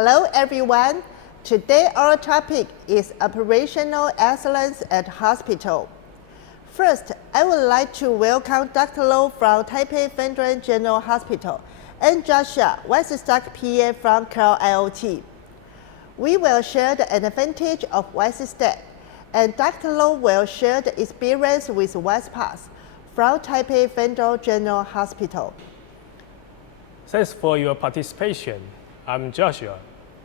Hello everyone. Today our topic is operational excellence at hospital. First, I would like to welcome Dr. Lo from Taipei Federal General Hospital and Joshua, Vice Staff PA from Cloud IoT. We will share the advantage of Vice Staff, and Dr. Lo will share the experience with PaaS from Taipei Federal General Hospital. Thanks for your participation. I'm Joshua,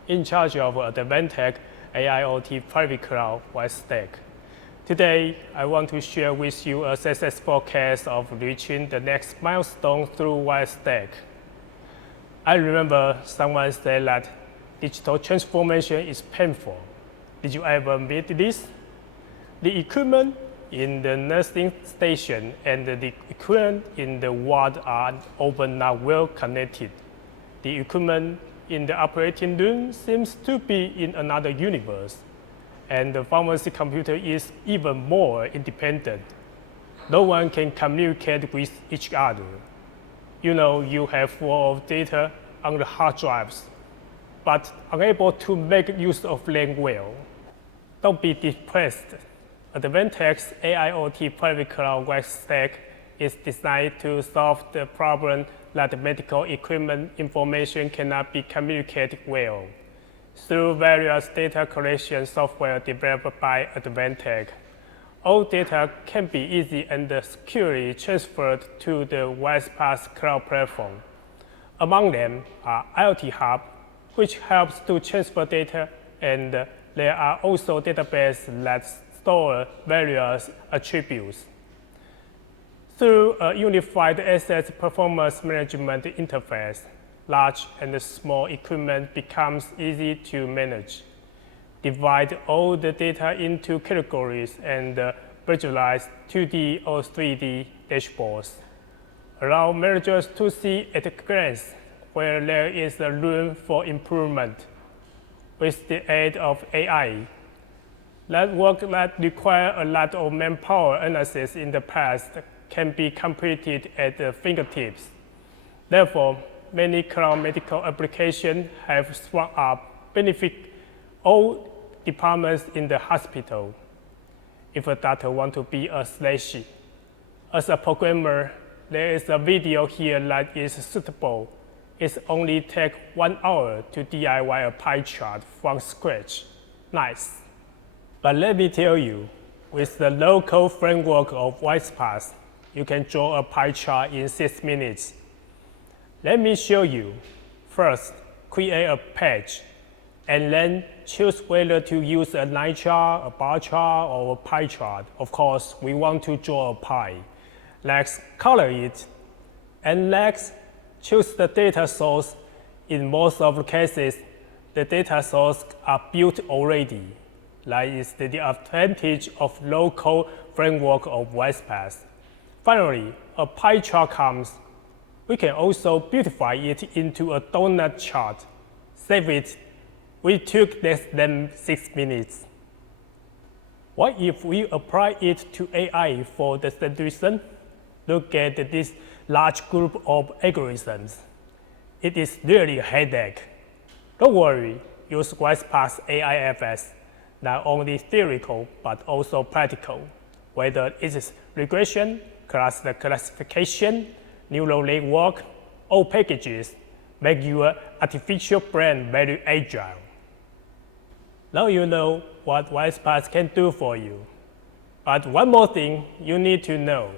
in charge of Advantech AIoT Private Cloud Stack. Today, I want to share with you a successful case of reaching the next milestone through Stack. I remember someone said that digital transformation is painful. Did you ever meet this? The equipment in the nursing station and the equipment in the ward are often not well connected. The equipment in the operating room seems to be in another universe, and the pharmacy computer is even more independent. No one can communicate with each other. You know, you have full of data on the hard drives, but unable to make use of them well. Don't be depressed. Advantech's AIoT Private Cloud Stack is designed to solve the problem that medical equipment information cannot be communicated well. Through various data collection software developed by Advantech, all data can be easily and securely transferred to the PaaS cloud platform. Among them are IoT Hub, which helps to transfer data, and there are also databases that store various attributes. Through a unified asset performance management interface, large and small equipment becomes easy to manage. Divide all the data into categories and visualize 2D or 3D dashboards. Allow managers to see at a glance where there is room for improvement. With the aid of AI, that work that requires a lot of manpower analysis in the past can be completed at the fingertips. Therefore, many cloud medical applications have sprung up, benefit all departments in the hospital. If a doctor wants to be a slashy, as a programmer, there is a video here that is suitable. It only takes 1 hour to DIY a pie chart from scratch. Nice. But let me tell you, with the local framework of PaaS, you can draw a pie chart in 6 minutes. Let me show you. First, create a page, and then choose whether to use a line chart, a bar chart, or a pie chart. Of course, we want to draw a pie. Next, color it, and next, choose the data source. In most of the cases, the data sources are built already. That is the advantage of local framework of PaaS. Finally, a pie chart comes. We can also beautify it into a donut chart. Save it. We took less than 6 minutes. What if we apply it to AI for the same reason? Look at this large group of algorithms. It is really a headache. Don't worry, use PaaS AIFS. Not only theoretical, but also practical. Whether it is regression, cluster classification, neural network, all packages make your artificial brain very agile. Now you know what PaaS can do for you. But one more thing you need to know.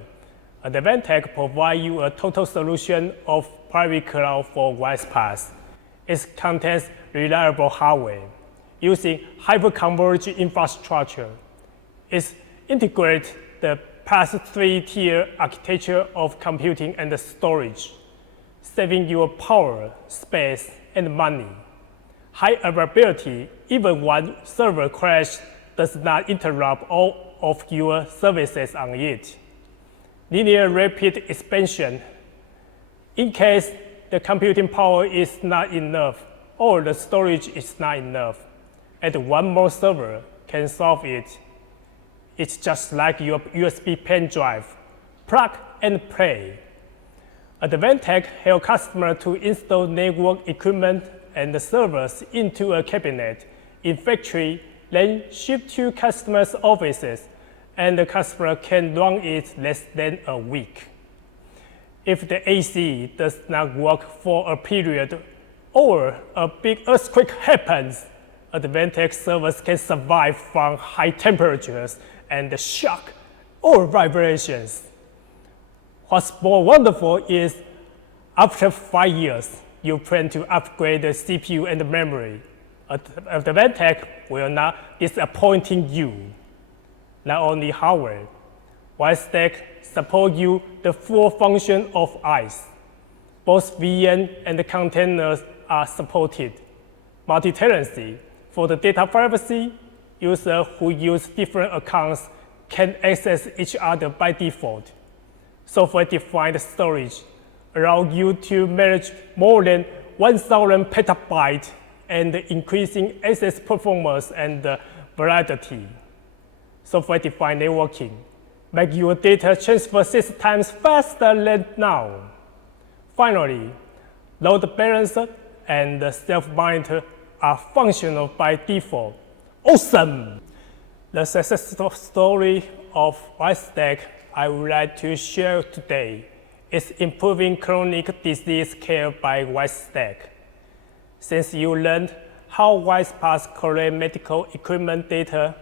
Advantech provides you a total solution of private cloud for PaaS. It contains reliable hardware using hyper-converged infrastructure. It integrates the PaaS 3-tier architecture of computing and storage, saving your power, space, and money. High availability, even when server crash, does not interrupt all of your services on it. Linear rapid expansion. In case the computing power is not enough or the storage is not enough, add one more server can solve it. It's just like your USB pen drive. Plug and play. Advantech helps customers to install network equipment and the servers into a cabinet in factory, then shipped to customers' offices, and the customer can run it less than a week. If the AC does not work for a period or a big earthquake happens, Advantech servers can survive from high temperatures and shock or vibrations. What's more wonderful is after 5 years, you plan to upgrade the CPU and the memory. Advantech will not disappoint you. Not only hardware, WiseStack supports you the full function of ICE. Both VM and the containers are supported. Multi-tenancy. For the data privacy, users who use different accounts can access each other by default. Software-defined storage allows you to manage more than 1,000 petabytes and increasing access performance and variety. Software-defined networking make your data transfer 6 times faster than now. Finally, load balancer and self-monitor are functional by default. Awesome! The success story of WiseStack I would like to share today is improving chronic disease care by WiseStack. Since you learned how WisePaaS collects medical equipment data,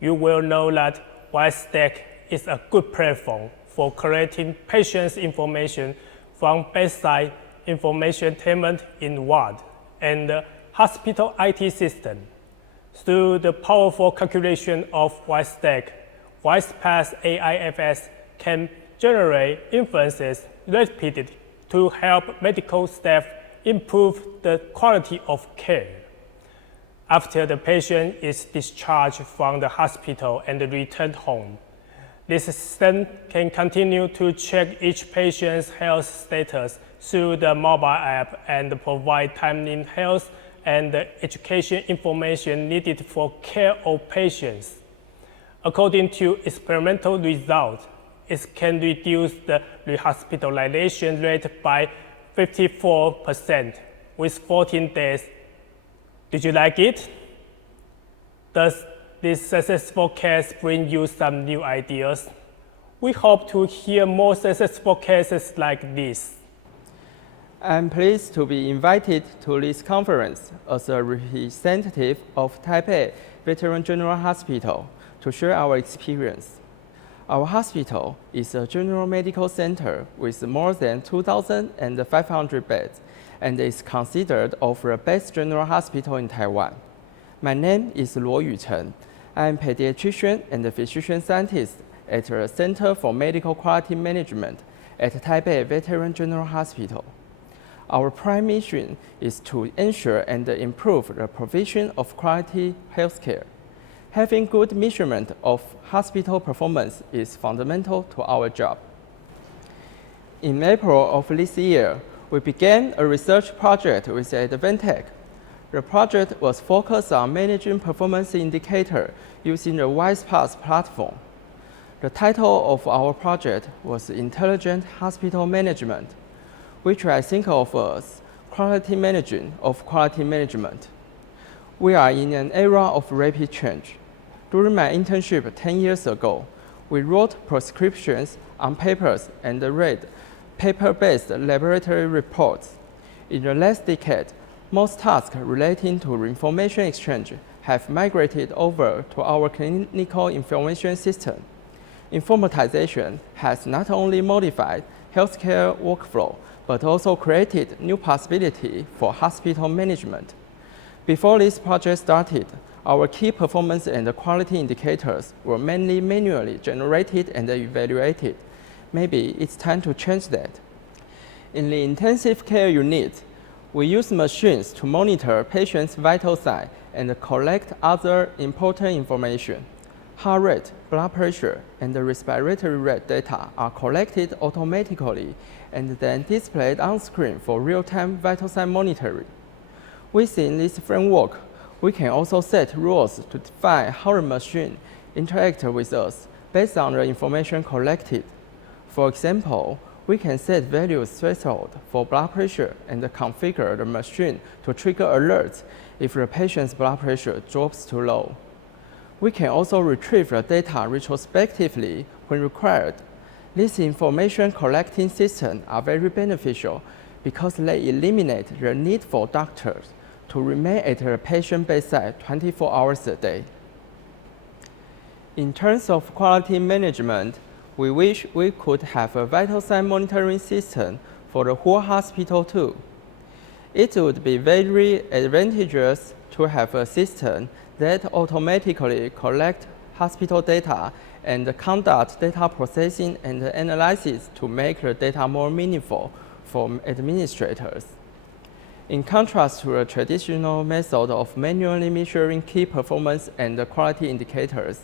you will know that WiseStack is a good platform for collecting patients' information from bedside information in ward and hospital IT system. Through the powerful calculation of WiseStack, WisePaaS AIFS can generate inferences rapidly to help medical staff improve the quality of care. After the patient is discharged from the hospital and returned home, this system can continue to check each patient's health status through the mobile app and provide timely health and education information needed for care of patients. According to experimental results, it can reduce the rehospitalization rate by 54% with 14 days. Did you like it? Does this successful case bring you some new ideas? We hope to hear more successful cases like this. I'm pleased to be invited to this conference as a representative of Taipei Veteran General Hospital to share our experience. Our hospital is a general medical center with more than 2,500 beds and is considered of the best general hospital in Taiwan. My name is Luo Yuchen. I am a pediatrician and physician scientist at the Center for Medical Quality Management at Taipei Veteran General Hospital. Our prime mission is to ensure and improve the provision of quality healthcare. Having good measurement of hospital performance is fundamental to our job. In April of this year, we began a research project with Advantech. The project was focused on managing performance indicator using the WisePaaS platform. The title of our project was Intelligent Hospital Management, which I think of as quality managing of quality management. We are in an era of rapid change. During my internship 10 years ago, we wrote prescriptions on papers and read paper-based laboratory reports. In the last decade, most tasks relating to information exchange have migrated over to our clinical information system. Informatization has not only modified healthcare workflow, but also created new possibilities for hospital management. Before this project started, our key performance and quality indicators were mainly manually generated and evaluated. Maybe it's time to change that. In the intensive care unit, we use machines to monitor patients' vital signs and collect other important information. Heart rate, blood pressure, and the respiratory rate data are collected automatically and then displayed on screen for real-time vital sign monitoring. Within this framework, we can also set rules to define how the machine interacts with us based on the information collected. For example, we can set values threshold for blood pressure and configure the machine to trigger alerts if the patient's blood pressure drops too low. We can also retrieve the data retrospectively when required. These information collecting systems are very beneficial because they eliminate the need for doctors to remain at the patient bedside 24 hours a day. In terms of quality management, we wish we could have a vital sign monitoring system for the whole hospital too. It would be very advantageous to have a system that automatically collects hospital data and conduct data processing and analysis to make the data more meaningful for administrators. In contrast to the traditional method of manually measuring key performance and quality indicators,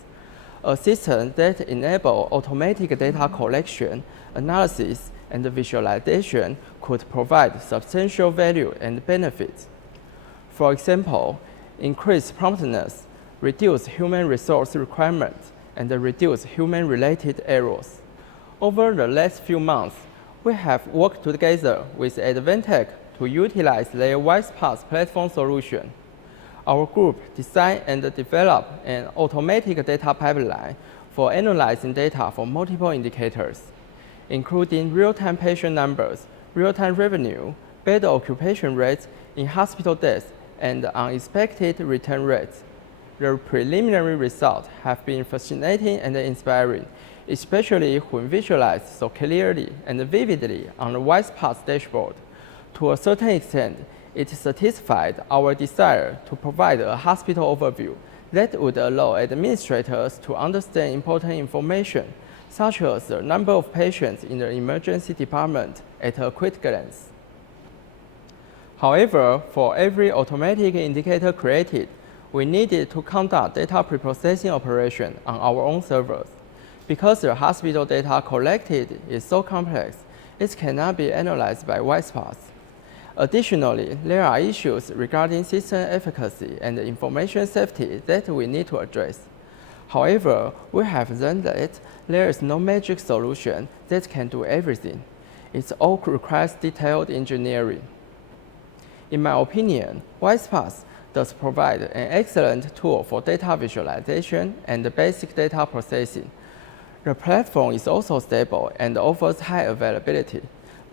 a system that enables automatic data collection, analysis, and visualization could provide substantial value and benefits. For example, increased promptness, reduce human resource requirements, and reduce human-related errors. Over the last few months, we have worked together with Advantech to utilize their PaaS platform solution. Our group designed and developed an automatic data pipeline for analyzing data for multiple indicators, including real-time patient numbers, real-time revenue, bed occupation rates, in-hospital deaths, and unexpected return rates. The preliminary results have been fascinating and inspiring, especially when visualized so clearly and vividly on the PaaS dashboard. To a certain extent, it satisfied our desire to provide a hospital overview that would allow administrators to understand important information, such as the number of patients in the emergency department at a quick glance. However, for every automatic indicator created, we needed to conduct data preprocessing operation on our own servers. Because the hospital data collected is so complex, it cannot be analyzed by PaaS. Additionally, there are issues regarding system efficacy and information safety that we need to address. However, we have learned that there is no magic solution that can do everything. It all requires detailed engineering. In my opinion, PaaS does provide an excellent tool for data visualization and basic data processing. The platform is also stable and offers high availability.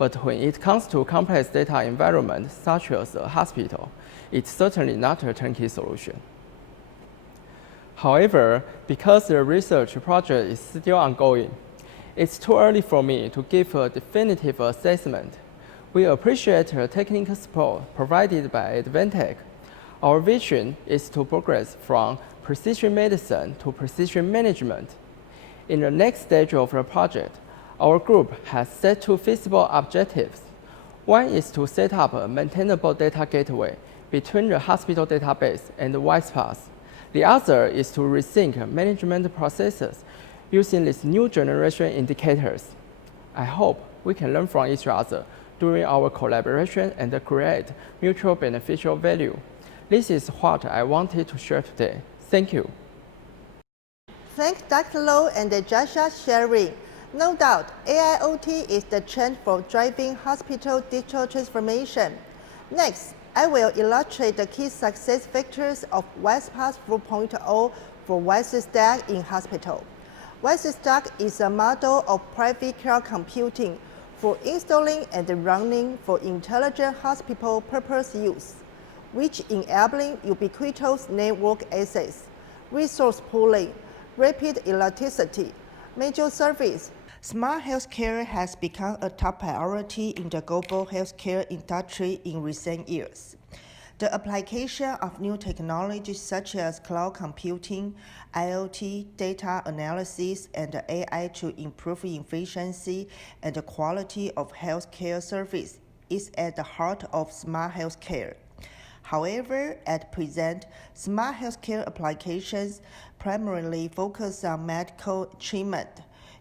But when it comes to complex data environments such as a hospital, it's certainly not a turnkey solution. However, because the research project is still ongoing, it's too early for me to give a definitive assessment. We appreciate the technical support provided by Advantech. Our vision is to progress from precision medicine to precision management. In the next stage of the project, our group has set two feasible objectives. One is to set up a maintainable data gateway between the hospital database and PaaS. The other is to resync management processes using these new generation indicators. I hope we can learn from each other during our collaboration and create mutual beneficial value. This is what I wanted to share today. Thank you. Thanks Dr. Low and Joshua sharing. No doubt, AIoT is the trend for driving hospital digital transformation. Next, I will illustrate the key success factors of PaaS 4.0 for WiseStack in hospital. WiseStack is a model of private cloud computing for installing and running for intelligent hospital purpose use, which enabling ubiquitous network access, resource pooling, rapid elasticity, major service. Smart healthcare has become a top priority in the global healthcare industry in recent years. The application of new technologies such as cloud computing, IoT, data analysis, and AI to improve efficiency and the quality of healthcare service is at the heart of smart healthcare. However, at present, smart healthcare applications primarily focus on medical treatment,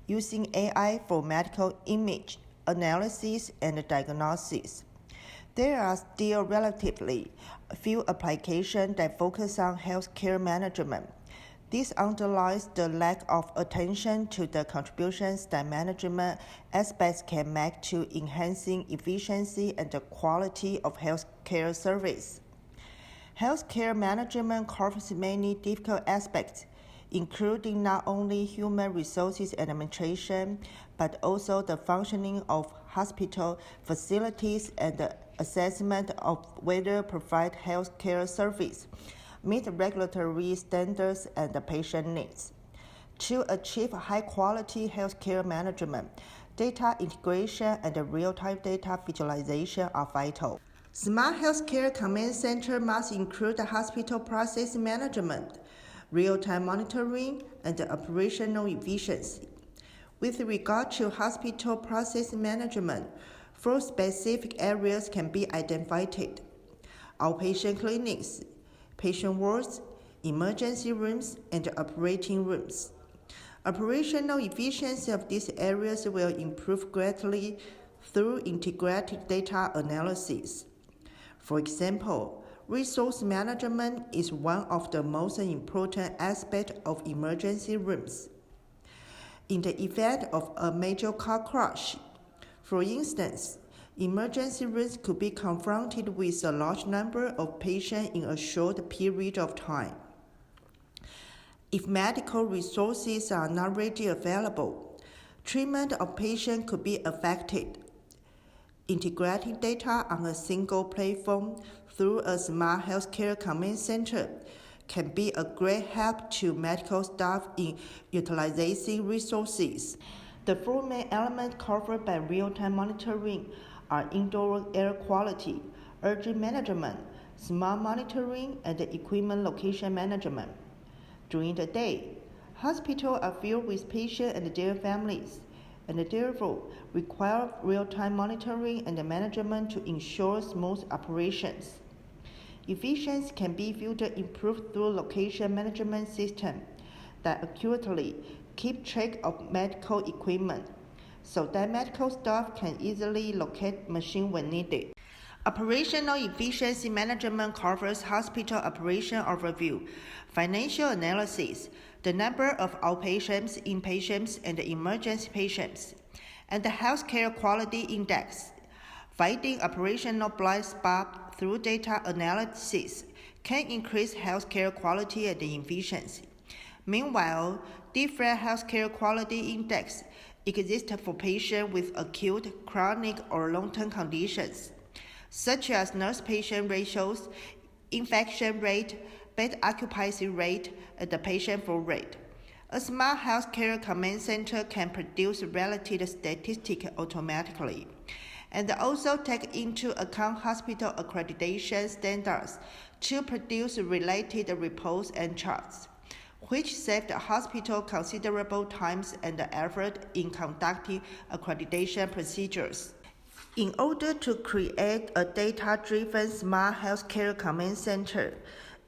using AI for medical image analysis and diagnosis. There are still relatively few applications that focus on healthcare management. This underlines the lack of attention to the contributions that management aspects can make to enhancing efficiency and the quality of healthcare service. Healthcare management covers many difficult aspects, including not only human resources administration, but also the functioning of hospital facilities and the assessment of whether provide healthcare service meet regulatory standards and the patient needs. To achieve high-quality healthcare management, data integration and real-time data visualization are vital. Smart healthcare command center must include hospital process management, real-time monitoring, and operational efficiency. With regard to hospital process management, 4 specific areas can be identified: outpatient clinics, patient wards, emergency rooms, and operating rooms. Operational efficiency of these areas will improve greatly through integrated data analysis. For example, resource management is one of the most important aspects of emergency rooms. In the event of a major car crash, for instance, emergency rooms could be confronted with a large number of patients in a short period of time. If medical resources are not readily available, treatment of patients could be affected. Integrating data on a single platform through a smart healthcare command center can be a great help to medical staff in utilizing resources. The 4 main elements covered by real-time monitoring are indoor air quality, urgent management, smart monitoring, and equipment location management. During the day, hospitals are filled with patients and their families, and therefore require real-time monitoring and management to ensure smooth operations. Efficiency can be further improved through location management systems that accurately keep track of medical equipment, so that medical staff can easily locate machines when needed. Operational efficiency management covers hospital operation overview, financial analysis, the number of outpatients, inpatients, and emergency patients, and the healthcare quality index. Finding operational blind spots through data analysis can increase healthcare quality and efficiency. Meanwhile, different healthcare quality index exist for patients with acute, chronic, or long-term conditions, such as nurse-patient ratios, infection rate, bed occupancy rate, and the patient flow rate. A smart healthcare command center can produce related statistics automatically, and also take into account hospital accreditation standards to produce related reports and charts, which saved the hospital considerable time and effort in conducting accreditation procedures. In order to create a data-driven smart healthcare command center,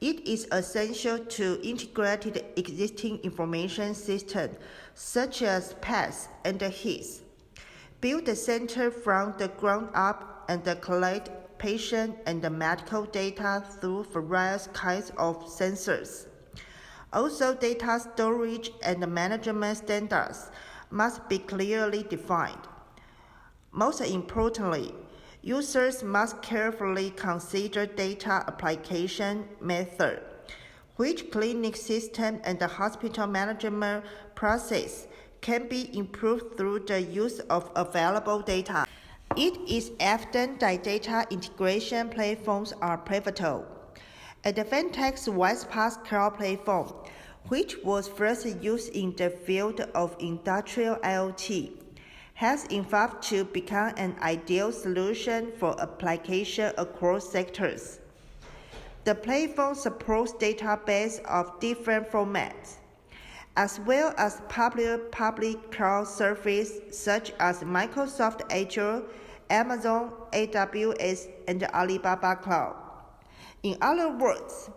it is essential to integrate the existing information systems such as PaaS and HIS. Build the center from the ground up and collect patient and medical data through various kinds of sensors. Also, data storage and management standards must be clearly defined. Most importantly, users must carefully consider data application method, which clinic system and the hospital management process can be improved through the use of available data. It is evident that data integration platforms are pivotal. Advantech's PaaS cloud platform, which was first used in the field of industrial IoT, has evolved to become an ideal solution for application across sectors. The platform supports databases of different formats, as well as popular public cloud services such as Microsoft Azure, Amazon, AWS, and Alibaba Cloud. In other words,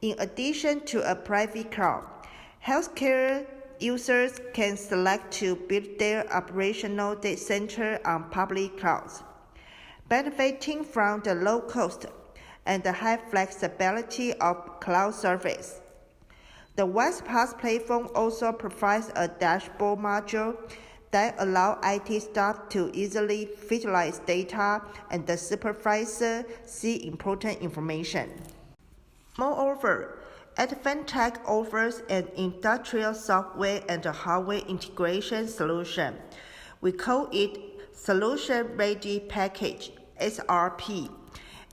in addition to a private cloud, healthcare users can select to build their operational data center on public clouds, benefiting from the low cost and the high flexibility of cloud service. The PaaS platform also provides a dashboard module that allows IT staff to easily visualize data and the supervisor see important information. Moreover, Advantech offers an industrial software and hardware integration solution. We call it Solution Ready Package, SRP,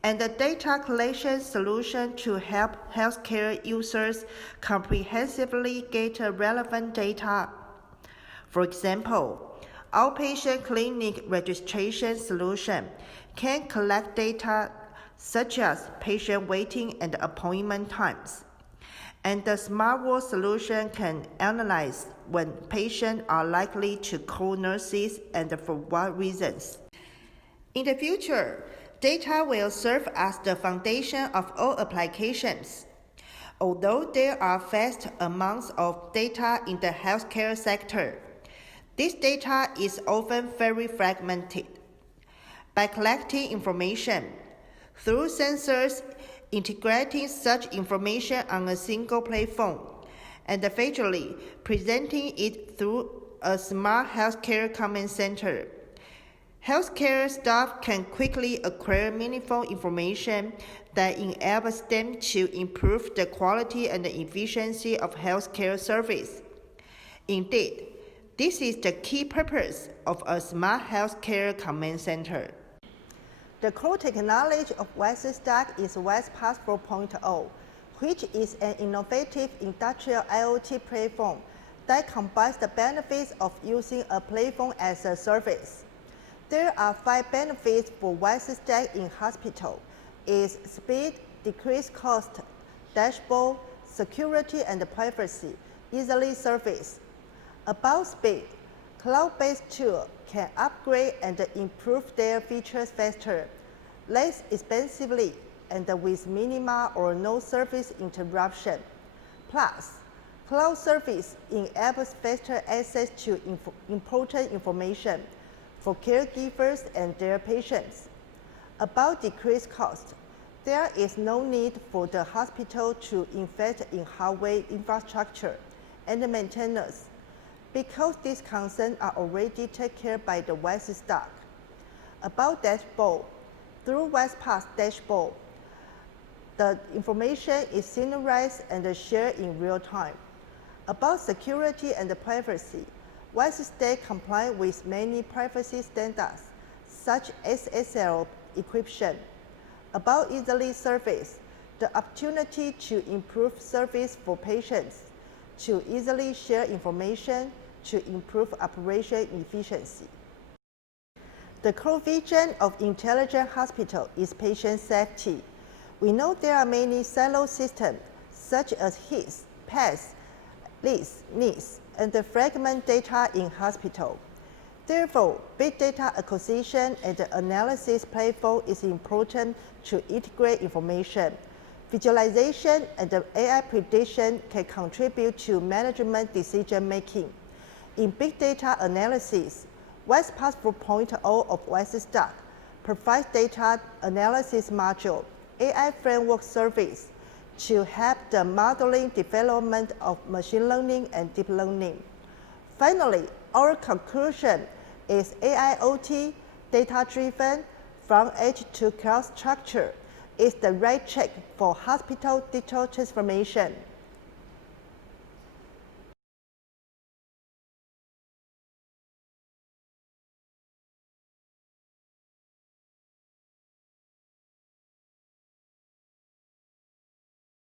and a data collection solution to help healthcare users comprehensively get relevant data. For example, outpatient clinic registration solution can collect data such as patient waiting and appointment times. And the SmartWatch solution can analyze when patients are likely to call nurses and for what reasons. In the future, data will serve as the foundation of all applications. Although there are vast amounts of data in the healthcare sector, this data is often very fragmented. By collecting information through sensors, integrating such information on a single platform, and visually presenting it through a smart healthcare command center, healthcare staff can quickly acquire meaningful information that enables them to improve the quality and the efficiency of healthcare service. Indeed, this is the key purpose of a smart healthcare command center. The core technology of WiseStack is PaaS 4.0, which is an innovative industrial IoT platform that combines the benefits of using a platform as a service. There are 5 benefits for WiseStack in hospital: is speed, decreased cost, dashboard, security and privacy, easily serviced. About speed, cloud-based tools can upgrade and improve their features faster, less expensively, and with minimal or no service interruption. Plus, cloud service enables faster access to important information for caregivers and their patients. About decreased cost, there is no need for the hospital to invest in hardware infrastructure and maintenance, because these concerns are already taken care of by the WiseStack. About dashboard, through PaaS dashboard, the information is synchronized and shared in real time. About security and privacy, WiseStack complies with many privacy standards, such as SSL encryption. About easily service, the opportunity to improve service for patients, to easily share information, to improve operation efficiency. The core vision of intelligent hospital is patient safety. We know there are many silo systems, such as HIS, PaaS, LIS, NIS, and the fragment data in hospital. Therefore, big data acquisition and analysis platform is important to integrate information. Visualization and AI prediction can contribute to management decision-making. In big data analysis, PaaS 4.0 of WiseStack provides data analysis module, AI framework service to help the modeling development of machine learning and deep learning. Finally, our conclusion is AIoT, data-driven, from edge to cloud structure is the right track for hospital digital transformation.